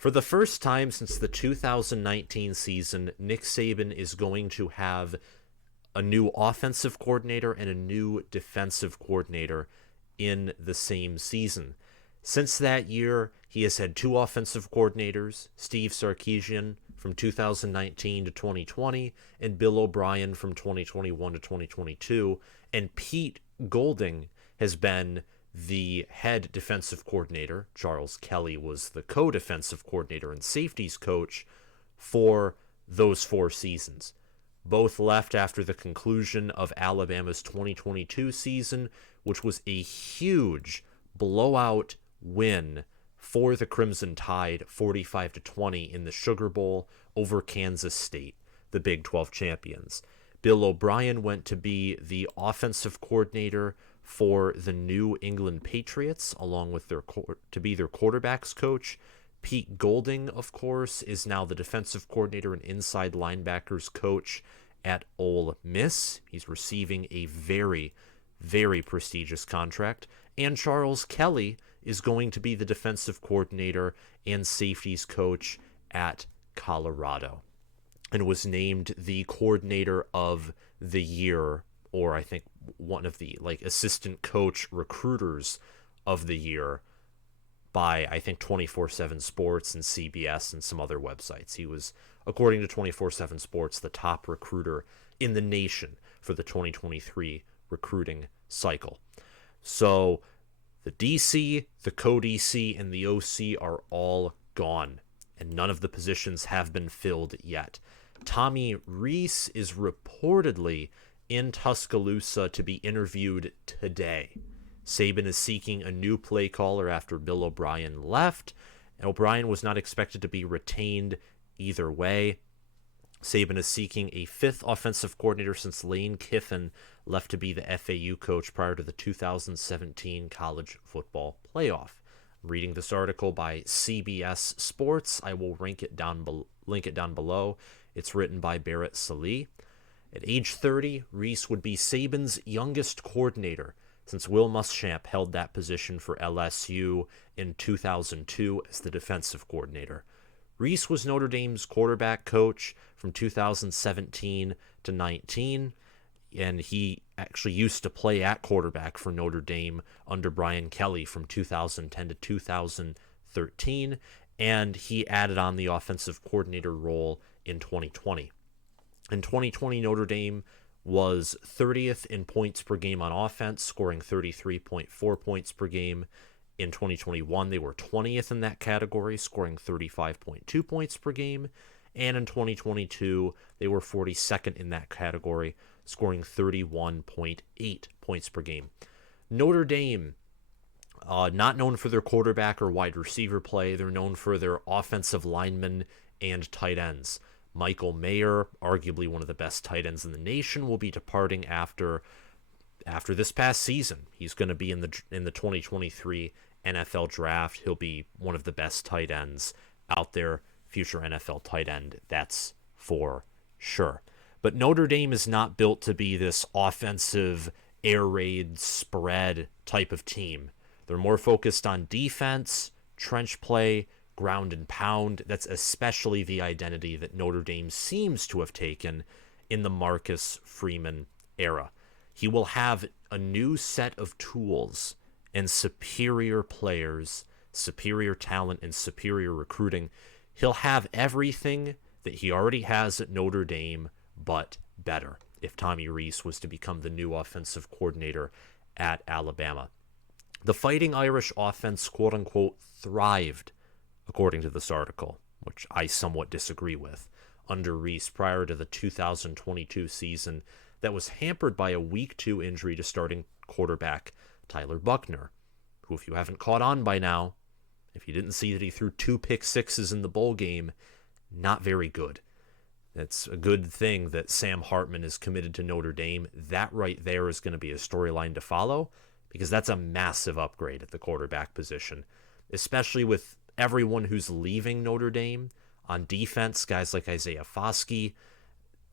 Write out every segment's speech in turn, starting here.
For the first time since the 2019 season, Nick Saban is going to have a new offensive coordinator and a new defensive coordinator in the same season. Since that year, he has had two offensive coordinators, Steve Sarkisian from 2019 to 2020, and Bill O'Brien from 2021 to 2022. And Pete Golding has been the head defensive coordinator. Charles Kelly was the co-defensive coordinator and safeties coach for those 4 seasons. Both left after the conclusion of Alabama's 2022 season, which was a huge blowout win for the Crimson Tide, 45-20 in the Sugar Bowl over Kansas State, the Big 12 champions. Bill O'Brien went to be the offensive coordinator for the New England Patriots, along with to be their quarterbacks coach. Pete Golding, of course, is now the defensive coordinator and inside linebackers coach at Ole Miss. He's receiving a very, very prestigious contract. And Charles Kelly is going to be the defensive coordinator and safeties coach at Colorado, and was named the coordinator of the year, or I think one of the assistant coach recruiters of the year by, I think, 24/7 Sports and CBS and some other websites. He was, according to 24/7 Sports, the top recruiter in the nation for the 2023 recruiting cycle. So the DC, the co-DC, and the OC are all gone, and none of the positions have been filled yet. Tommy Rees is reportedly in Tuscaloosa to be interviewed today. Saban is seeking a new play caller after Bill O'Brien left, and O'Brien was not expected to be retained either way. Saban is seeking a 5th offensive coordinator since Lane Kiffin left to be the FAU coach prior to the 2017 college football playoff. I'm reading this article by CBS Sports. I will link it down below. It's written by Barrett Sallee. At age 30, Rees would be Saban's youngest coordinator, since Will Muschamp held that position for LSU in 2002 as the defensive coordinator. Rees was Notre Dame's quarterback coach from 2017 to 19, and he actually used to play at quarterback for Notre Dame under Brian Kelly from 2010 to 2013, and he added on the offensive coordinator role in 2020. In 2020, Notre Dame was 30th in points per game on offense, scoring 33.4 points per game. In 2021, they were 20th in that category, scoring 35.2 points per game. And in 2022, they were 42nd in that category, scoring 31.8 points per game. Notre Dame, not known for their quarterback or wide receiver play. They're known for their offensive linemen and tight ends. Michael Mayer, arguably one of the best tight ends in the nation, will be departing after this past season. He's going to be in the 2023 NFL draft. He'll be one of the best tight ends out there, future NFL tight end, that's for sure. But Notre Dame is not built to be this offensive air raid spread type of team. They're more focused on defense, trench play, ground and pound. That's especially the identity that Notre Dame seems to have taken in the Marcus Freeman era. He will have a new set of tools and superior players, superior talent, and superior recruiting. He'll have everything that he already has at Notre Dame, but better, if Tommy Rees was to become the new offensive coordinator at Alabama. The Fighting Irish offense, quote-unquote, thrived, according to this article, which I somewhat disagree with, under Rees prior to the 2022 season that was hampered by a Week 2 injury to starting quarterback Tyler Buchner, who, if you haven't caught on by now, if you didn't see that he threw 2 pick sixes in the bowl game, not very good. It's a good thing that Sam Hartman is committed to Notre Dame. That right there is going to be a storyline to follow, because that's a massive upgrade at the quarterback position, especially with everyone who's leaving Notre Dame on defense, guys like Isaiah Foskey.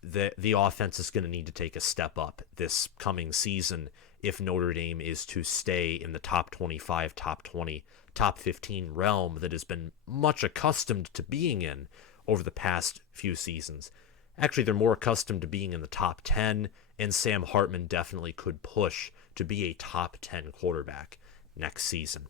The offense is going to need to take a step up this coming season, if Notre Dame is to stay in the top 25, top 20, top 15 realm that has been much accustomed to being in over the past few seasons. Actually, they're more accustomed to being in the top 10, and Sam Hartman definitely could push to be a top 10 quarterback next season.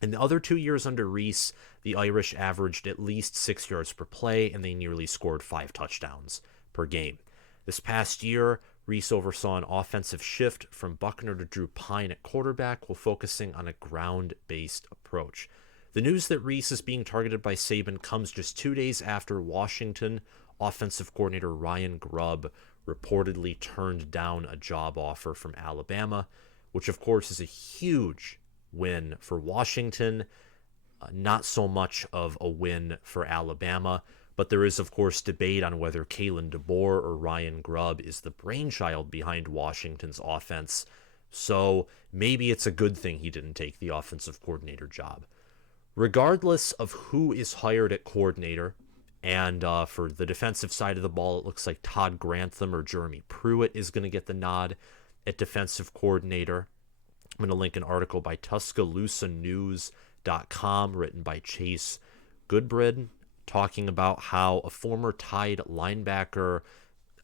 In the other 2 years under Rees, the Irish averaged at least 6 yards per play, and they nearly scored 5 touchdowns per game. This past year, Rees oversaw an offensive shift from Buchner to Drew Pyne at quarterback while focusing on a ground-based approach. The news that Rees is being targeted by Saban comes just 2 days after Washington offensive coordinator Ryan Grubb reportedly turned down a job offer from Alabama, which of course is a huge win for Washington, not so much of a win for Alabama, but there is of course debate on whether Kalen DeBoer or Ryan Grubb is the brainchild behind Washington's offense, so maybe it's a good thing he didn't take the offensive coordinator job. Regardless of who is hired at coordinator, and for the defensive side of the ball, it looks like Todd Grantham or Jeremy Pruitt is going to get the nod at defensive coordinator. I'm going to link an article by TuscaloosaNews.com written by Chase Goodbrid talking about how a former Tide linebacker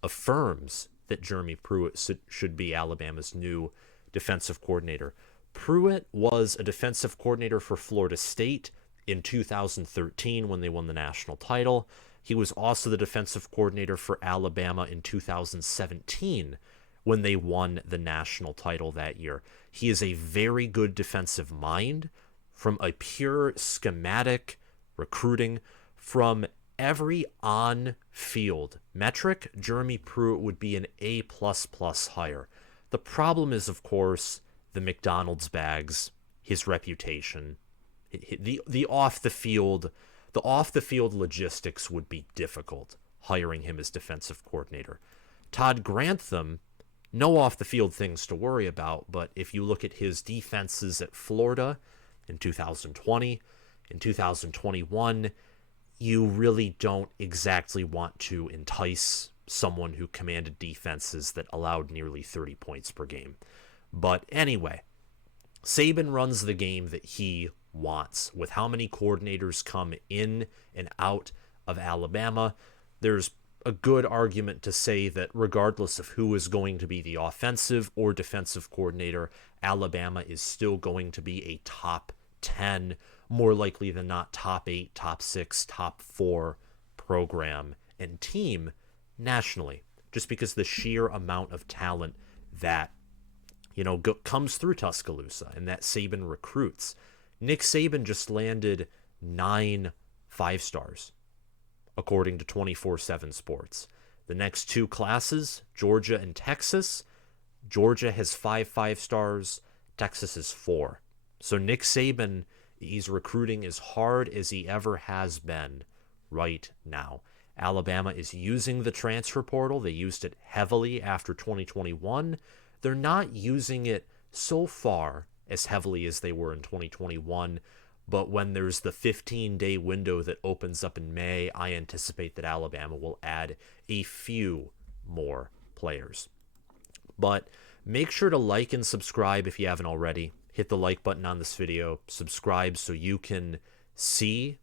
affirms that Jeremy Pruitt should be Alabama's new defensive coordinator. Pruitt was a defensive coordinator for Florida State in 2013 when they won the national title. He was also the defensive coordinator for Alabama in 2017 when they won the national title that year. He is a very good defensive mind from a pure schematic recruiting. From every on-field metric, Jeremy Pruitt would be an A++ hire. The problem is, of course, the McDonald's bags, his reputation, the off-the-field logistics would be difficult hiring him as defensive coordinator. Todd Grantham, no off-the-field things to worry about, but if you look at his defenses at Florida in 2020, in 2021, you really don't exactly want to entice someone who commanded defenses that allowed nearly 30 points per game. But anyway, Saban runs the game that he wants. With how many coordinators come in and out of Alabama, there's a good argument to say that regardless of who is going to be the offensive or defensive coordinator, Alabama is still going to be a top 10, more likely than not top 8, top 6, top 4 program and team nationally, just because the sheer amount of talent that comes through Tuscaloosa and that Saban recruits. Nick Saban just landed 9 5-stars, according to 24/7 Sports. The next 2 classes, Georgia and Texas, Georgia has 5 5-stars, Texas is 4. So Nick Saban, he's recruiting as hard as he ever has been right now. Alabama is using the transfer portal. They used it heavily after 2021. They're not using it so far as heavily as they were in 2021, but when there's the 15-day window that opens up in May, I anticipate that Alabama will add a few more players. But make sure to like and subscribe if you haven't already. Hit the like button on this video, subscribe so you can see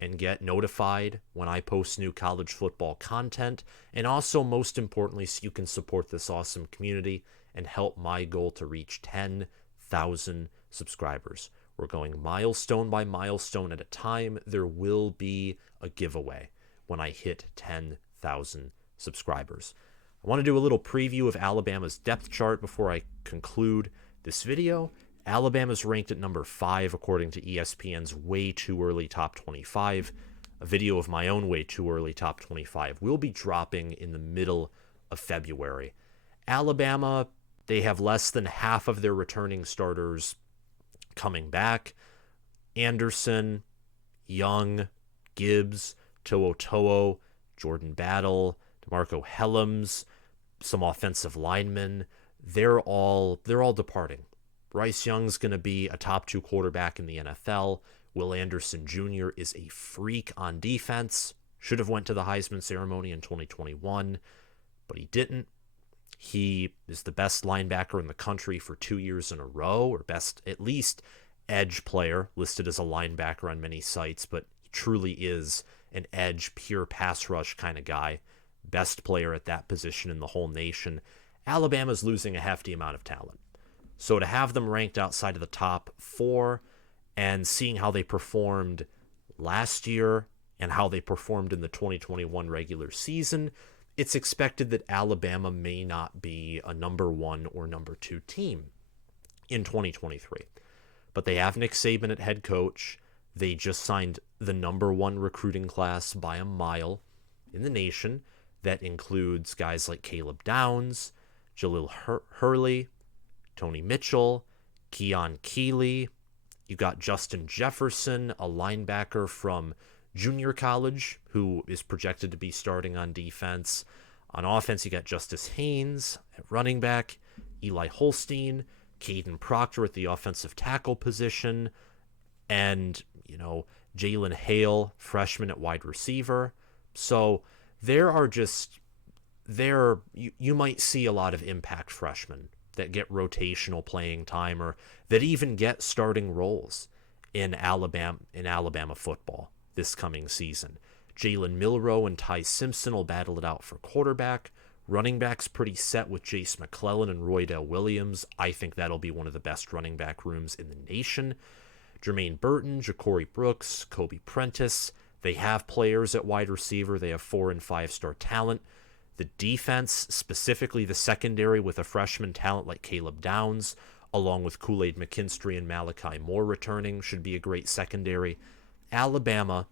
and get notified when I post new college football content, and also, most importantly, so you can support this awesome community and help my goal to reach 10,000 subscribers. We're going milestone by milestone at a time. There will be a giveaway when I hit 10,000 subscribers. I want to do a little preview of Alabama's depth chart before I conclude this video. Alabama's ranked at number 5 according to ESPN's Way Too Early Top 25. A video of my own Way Too Early Top 25 will be dropping in the middle of February. Alabama, they have less than half of their returning starters coming back. Anderson, Young, Gibbs, To'o, Jordan Battle, DeMarco Helms, some offensive linemen, they're all departing. Bryce Young's going to be a top 2 quarterback in the NFL. Will Anderson Jr. is a freak on defense. Should have went to the Heisman ceremony in 2021, but he didn't. He is the best linebacker in the country for 2 years in a row, or best, at least, edge player, listed as a linebacker on many sites, but he truly is an edge, pure pass rush kind of guy. Best player at that position in the whole nation. Alabama's losing a hefty amount of talent. So to have them ranked outside of the top 4 and seeing how they performed last year and how they performed in the 2021 regular season, it's expected that Alabama may not be a number 1 or number 2 team in 2023. But they have Nick Saban at head coach. They just signed the number 1 recruiting class by a mile in the nation. That includes guys like Caleb Downs, Jalil Hurley, Tony Mitchell, Keon Keeley. You got Justin Jefferson, a linebacker from junior college who is projected to be starting on defense. On offense, you got Justice Haynes at running back, Eli Holstein, Caden Proctor at the offensive tackle position, and, Jalen Hale, freshman at wide receiver. So you might see a lot of impact freshmen that get rotational playing time or that even get starting roles in Alabama football this coming season. Jalen Milroe and Ty Simpson will battle it out for quarterback. Running back's pretty set with Jace McClellan and Roydell Williams. I think that'll be one of the best running back rooms in the nation. Jermaine Burton, Ja'Cory Brooks, Kobe Prentice. They have players at wide receiver. They have 4- and 5-star talent. The defense, specifically the secondary with a freshman talent like Caleb Downs, along with Kool-Aid McKinstry and Malachi Moore returning, should be a great secondary. Alabama,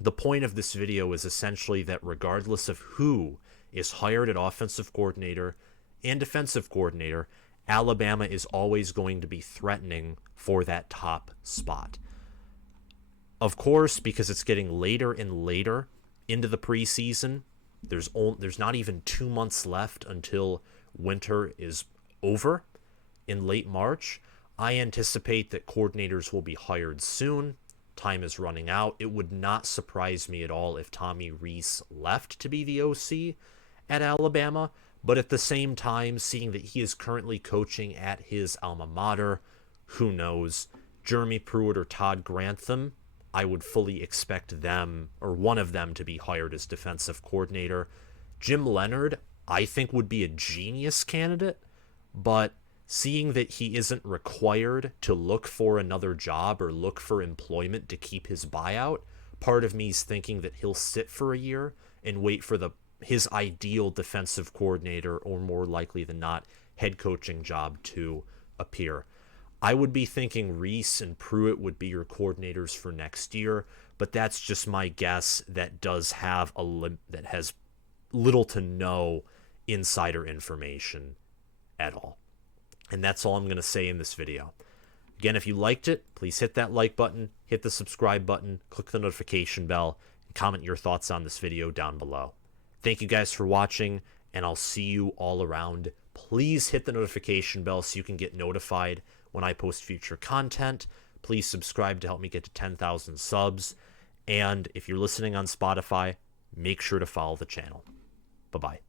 the point of this video is essentially that regardless of who is hired at offensive coordinator and defensive coordinator, Alabama is always going to be threatening for that top spot. Of course, because it's getting later and later into the preseason, there's not even 2 months left until winter is over in late March. I anticipate that coordinators will be hired soon. Time is running out. It would not surprise me at all if Tommy Rees left to be the OC at Alabama, but at the same time, seeing that he is currently coaching at his alma mater, who knows? Jeremy Pruitt or Todd Grantham, I would fully expect them, or one of them, to be hired as defensive coordinator. Jim Leonard, I think, would be a genius candidate, but seeing that he isn't required to look for another job or look for employment to keep his buyout, part of me is thinking that he'll sit for a year and wait for his ideal defensive coordinator, or more likely than not, head coaching job to appear. I would be thinking Rees and Pruitt would be your coordinators for next year, but that's just my guess. That does have that has little to no insider information at all. And that's all I'm going to say in this video. Again, if you liked it, please hit that like button, hit the subscribe button, click the notification bell, and comment your thoughts on this video down below. Thank you guys for watching, and I'll see you all around. Please hit the notification bell so you can get notified when I post future content. Please subscribe to help me get to 10,000 subs. And if you're listening on Spotify, make sure to follow the channel. Bye-bye.